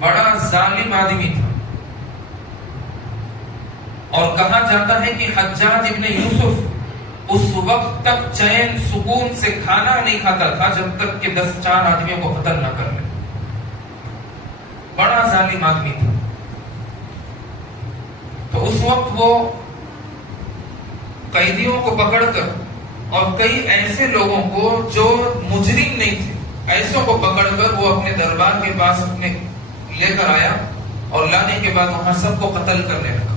بڑا ظالم آدمی تھا، اور کہا جاتا ہے کہ حجاج ابن یوسف اس وقت تک چین سکون سے کھانا نہیں کھاتا تھا جب تک کہ 10 آدمیوں کو قتل نہ کر لے۔ بڑا ظالم آدمی تھا۔ تو اس وقت وہ قیدیوں کو پکڑ کر اور کئی ایسے لوگوں کو جو مجرم نہیں تھے، ایسوں کو پکڑ کر وہ اپنے دربار کے پاس اپنے لے کر آیا، اور لانے کے بعد وہاں سب کو قتل کرنے لگا۔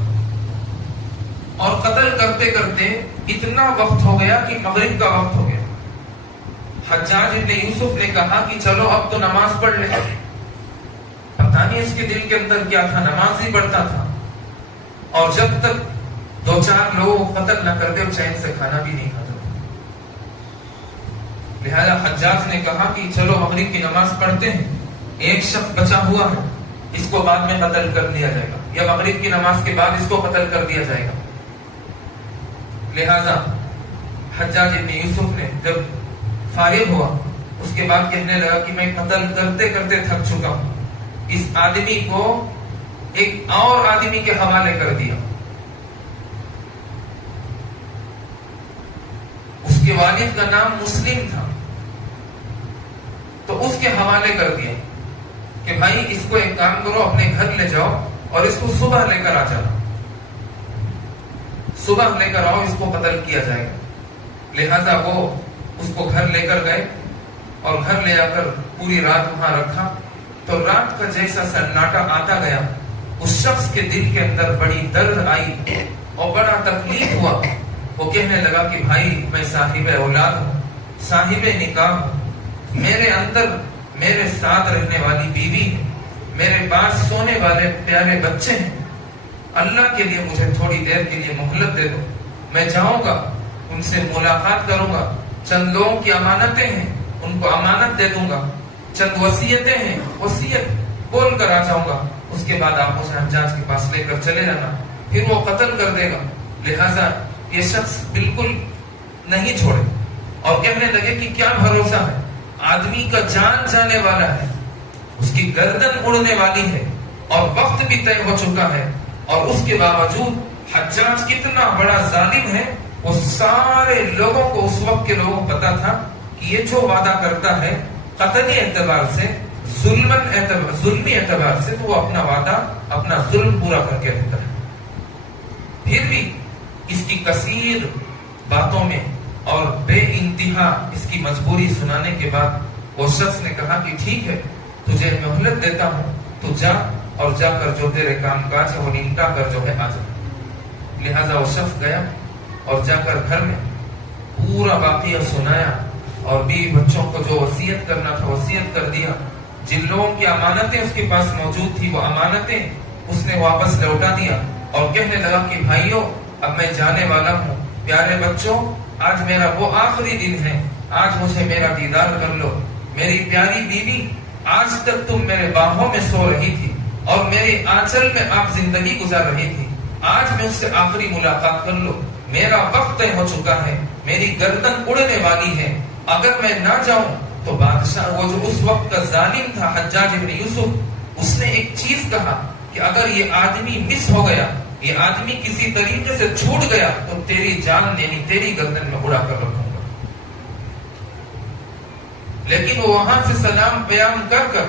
اور قتل کرتے کرتے اتنا وقت ہو گیا کہ مغرب کا وقت ہو گیا۔ حجاج ابن یوسف نے کہا کہ چلو اب تو نماز پڑھ لیں۔ پتہ نہیں اس کے دل کے اندر کیا تھا، نماز ہی پڑھتا تھا، اور جب تک 2-4 لوگ قتل نہ کرتے اور چین سے کھانا بھی نہیں کھاتا۔ لہذا حجاج نے کہا کہ چلو مغرب کی نماز پڑھتے ہیں، ایک شخص بچا ہوا ہے، اس کو بعد میں قتل کر دیا جائے گا، یا مغرب کی نماز کے بعد اس کو قتل کر دیا جائے گا۔ لہذا حجاج ابن یوسف نے جب فارغ ہوا اس کے بعد کہنے لگا کہ میں قتل کرتے کرتے تھک چکا ہوں، اس آدمی کو ایک اور آدمی کے حوالے کر دیا۔ اس کے والد کا نام مسلم تھا، تو اس کے حوالے کر دیا کہ بھائی اس کو ایک کام کرو، اپنے گھر لے جاؤ اور اس کو صبح لے کر آ جانا، صبح لے کر آؤ، اس کو قتل کیا جائے گا۔ لہذا وہ اس کو گھر لے کر گئے، اور گھر لے آ کر پوری رات وہاں رکھا۔ تو رات کا جیسا سناٹا آتا گیا، اس شخص کے دل کے اندر بڑی درد آئی اور بڑا تکلیف ہوا۔ وہ کہنے لگا کہ بھائی میں صاحب اولاد ہوں، صاحب نکاح ہوں، میرے اندر میرے ساتھ رہنے والی بیوی ہے، میرے پاس سونے والے پیارے بچے ہیں، اللہ کے لیے مجھے تھوڑی دیر کے لیے مہلت دے دو، میں جاؤں گا، ان سے ملاقات کروں گا، چند لوگوں کی امانتیں ہیں ان کو امانت دے دوں گا، چند وصیتیں ہیں وصیت بول کر آ جاؤں گا، اس کے بعد آپ مجھے حجاج کے پاس لے کر چلے جانا، پھر وہ قتل کر دے گا۔ لہذا یہ شخص بالکل نہیں چھوڑے، اور کہنے لگے کہ کیا بھروسہ ہے، آدمی کا جان جانے والا ہے، اس کی گردن اڑنے والی ہے، اور وقت بھی طے ہو چکا ہے، اور اس کے باوجود حجاج کتنا بڑا ظالم ہے۔ وہ سارے لوگوں کو، اس وقت کے لوگوں کو پتا تھا کہ یہ جو وعدہ کرتا ہے قتلی اعتبار سے، ظلمی اعتبار سے، تو وہ اپنا وعدہ، اپنا ظلم پورا کر کے رہتا ہے۔ پھر بھی اس کی کثیر باتوں میں اور بے انتہا اس کی مجبوری سنانے کے بعد وہ شخص نے کہا کہ ٹھیک ہے، تجھے مہلت دیتا ہوں، تو جا، اور جا کر جو تیرے کام کاج ہے وہ نمٹا کر جو ہے آ جا۔ لہذا وہ شخص گیا اور جا کر گھر میں پورا واقعہ سنایا، اور بیوی بچوں کو جو وصیت کرنا تھا وصیت کر دیا۔ جن لوگوں کی امانتیں اس کے پاس موجود تھی وہ امانتیں اس نے واپس لوٹا دیا، اور کہنے لگا کہ بھائیو اب میں جانے والا ہوں، پیارے بچوں آج میرا وہ آخری دن ہے، آج مجھے میرا دیدار کر لو، میری پیاری بیوی آج تک تم میرے باہوں میں سو رہی تھی اور میرے آنچل میں آپ زندگی گزار رہی تھی، آج میں اس سے آخری ملاقات کر لو، میرا وقت طے ہو چکا ہے، میری گردن اڑنے والی ہے، اگر میں نہ جاؤں تو بادشاہ، وہ جو اس وقت کا ظالم تھا حجاج ابن یوسف، اس نے ایک چیز کہا کہ اگر یہ آدمی مس ہو گیا، یہ آدمی کسی طریقے سے چھوٹ گیا، تو تیری جان یعنی تیری گردن میں اڑا کر رکھوں گا۔ لیکن وہ وہاں سے سلام پیام کر کر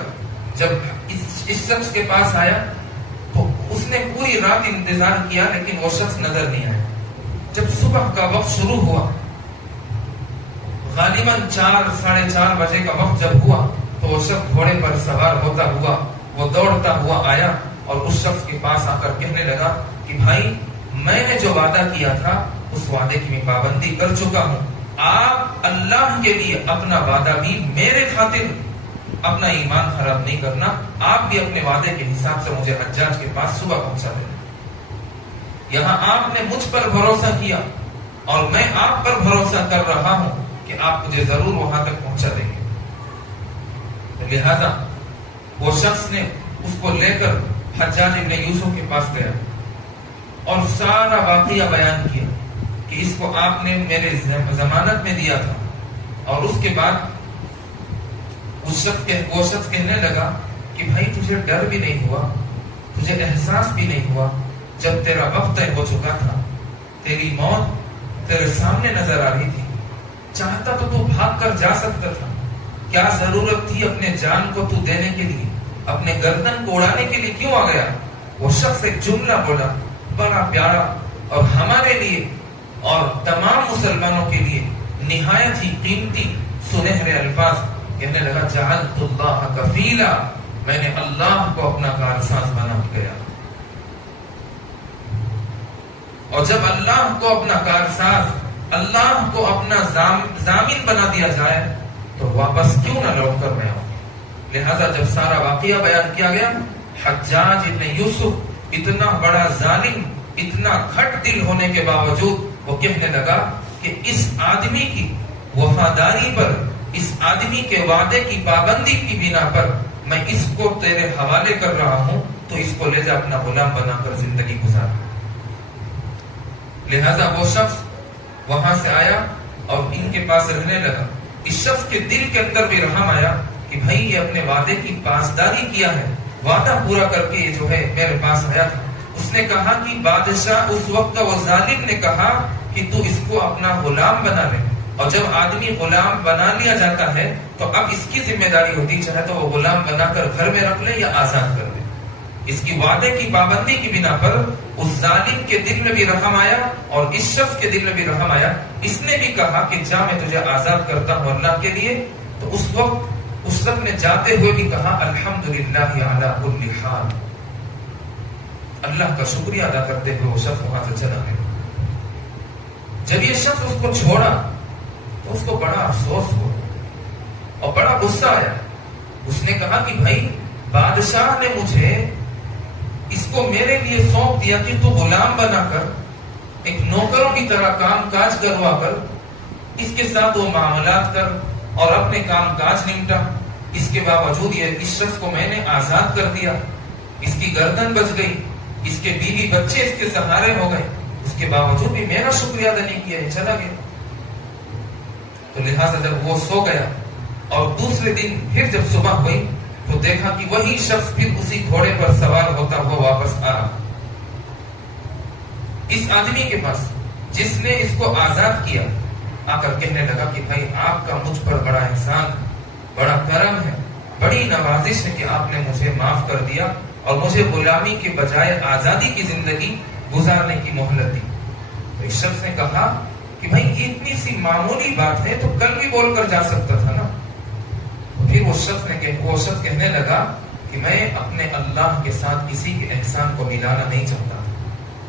جب اس شخص کے پاس آیا تو اس نے پوری رات انتظار کیا، لیکن وہ شخص نظر نہیں آیا۔ جب صبح کا وقت شروع ہوا، غالباً 4-4:30 بجے کا وقت جب ہوا، تو وہ شخص گھوڑے پر سوار ہوتا ہوا وہ دوڑتا ہوا آیا، اور اس شخص کے پاس آ کر کہنے لگا کہ بھائی میں نے جو وعدہ کیا تھا اس وعدے کی میں پابندی کر چکا ہوں، آپ اللہ کے لیے اپنا وعدہ بھی میرے خاطر اپنا ایمان خراب نہیں کرنا، آپ بھی اپنے وعدے کے حساب سے مجھے حجاج کے پاس صبح پہنچا دینا۔ یہاں آپ نے مجھ پر بھروسہ کیا اور میں آپ پر بھروسہ کر رہا ہوں کہ آپ مجھے ضرور وہاں تک پہنچا دیں گے۔ لہذا وہ شخص نے اس کو لے کر حجاج ابن یوسف کے پاس گیا اور سارا واقعہ بیان کیا کہ اس کو آپ نے میرے ضمانت میں دیا تھا، اور اس کے بعد وہ شخص کہنے لگا کہ بھائی تجھے ڈر بھی نہیں ہوا, تجھے احساس بھی نہیں ہوا, جب تیرا وقت طے ہو چکا تھا, تیری موت تیرے سامنے نظر آ رہی تھی, چاہتا تو بھاگ کر جا سکتا تھا, کیا ضرورت تھی اپنے جان کو تو دینے کے لیے, اپنے گردن کو اڑانے کے لیے کیوں آ گیا؟ وہ شخص ایک جملہ بولا بڑا پیارا اور ہمارے لیے اور تمام مسلمانوں کے لیے نہایت ہی قیمتی سنہرے الفاظ. کہنے لگا جعلت اللہ کفیلا, میں نے اللہ کو اپنا کارساز بنا گیا. اور جب اللہ کو اپنا کارساز, اللہ کو اپنا ضامن بنا دیا جائے تو واپس کیوں نہ لوٹ کر میں آؤں. لہذا جب سارا واقعہ بیان کیا گیا, حجاج ابن یوسف اتنا بڑا ظالم, اتنا گھٹ دل ہونے کے باوجود وہ کہنے لگا کہ اس آدمی کی وفاداری پر, اس آدمی کے وعدے کی پابندی کی بنا پر میں اس کو تیرے حوالے کر رہا ہوں, تو اس کو لے جا اپنا غلام بنا کر زندگی گزار. لہذا وہ شخص وہاں سے آیا اور ان کے پاس رہنے لگا. اس شخص کے دل کے اندر بھی رحم آیا کہ بھائی یہ اپنے وعدے کی پاسداری کیا ہے, وعدہ پورا کر کے یہ جو ہے میرے پاس آیا تھا. اس نے کہا کہ بادشاہ اس وقت کا وہ ظالم نے کہا کہ تو اس کو اپنا غلام بنا لے, اور جب آدمی غلام بنا لیا جاتا ہے تو اب اس کی ذمہ داری ہوتی, چاہے تو وہ غلام بنا کر گھر میں رکھ لے یا آزاد کر دے. اس کی وعدے کی پابندی کی بنا پر اس ظالم کے دل میں بھی رحم آیا اور اس شخص کے دل میں بھی رحم آیا. اس نے بھی کہا کہ جا میں تجھے آزاد کرتا ہوں اللہ کے لیے. تو اس وقت اس شخص نے جاتے ہوئے بھی کہا الحمدللہ علی کل حال, اللہ کا شکریہ ادا کرتے ہوئے وہ شخص وہاں سے چلا گیا. جب یہ شخص اس کو چھوڑا تو اس کو بڑا افسوس ہوا اور بڑا غصہ آیا. اس نے کہا کہ بھائی بادشاہ نے مجھے اس کو میرے لیے سونپ دیا کہ تو غلام بنا کر ایک نوکروں کی طرح کام کاج کروا کر اس کے ساتھ وہ معاملات کر اور اپنے کام کاج نمٹا. اس کے باوجود یہ اس شخص کو میں نے آزاد کر دیا, اس کی گردن بچ گئی, اس کے بیوی بچے اس کے سہارے ہو گئے, اس کے باوجود بھی میرا شکریہ ادا نہیں کیا, چلا گیا. تو لہٰذا جب وہ سو گیا اور دوسرے دن پھر جب صبح ہوئی تو دیکھا کہ وہی شخص پھر اسی گھوڑے پر سوار ہوتا ہوا واپس آ رہا. اس آدمی کے پاس جس نے اس کو آزاد کیا آ کر کہنے لگا کہ بھائی آپ کا مجھ پر بڑا احسان, بڑا کرم ہے, بڑی نوازش ہے کہ آپ نے مجھے معاف کر دیا اور مجھے غلامی کے بجائے آزادی کی زندگی گزارنے کی مہلت دی. تو اس شخص نے کہا کہ بھائی اتنی سی معمولی بات ہے تو کل بھی بول کر جا سکتا تھا نا. پھر وہ شخص کہنے لگا کہ میں اپنے اللہ کے ساتھ کسی کے احسان کو ملانا نہیں چاہتا,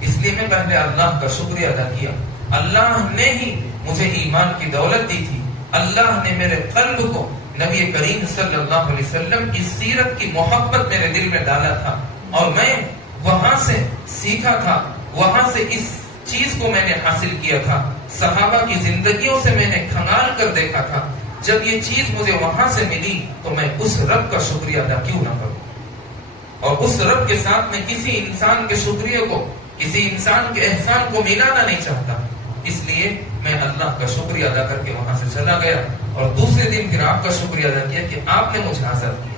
اس لیے میں پہلے اللہ کا شکریہ ادا کیا. اللہ نے ہی مجھے ایمان کی دولت دی تھی, اللہ نے میرے قلب کو نبی کریم صلی اللہ علیہ وسلم کی سیرت کی محبت میرے دل میں ڈالا تھا, اور میں وہاں سے سیکھا تھا, وہاں سے اس چیز کو میں نے حاصل کیا تھا. صحابہ کی زندگیوں سے میں نے کھنگال کر دیکھا تھا. جب یہ چیز مجھے وہاں سے ملی تو میں اس رب کا شکریہ ادا کیوں نہ کروں, اور اس رب کے ساتھ میں کسی انسان کے شکریہ کو, کسی انسان کے احسان کو ملانا نہیں چاہتا. اس لیے میں اللہ کا شکریہ ادا کر کے وہاں سے چلا گیا اور دوسرے دن پھر آپ کا شکریہ ادا کیا کہ آپ نے مجھے آزاد کیا.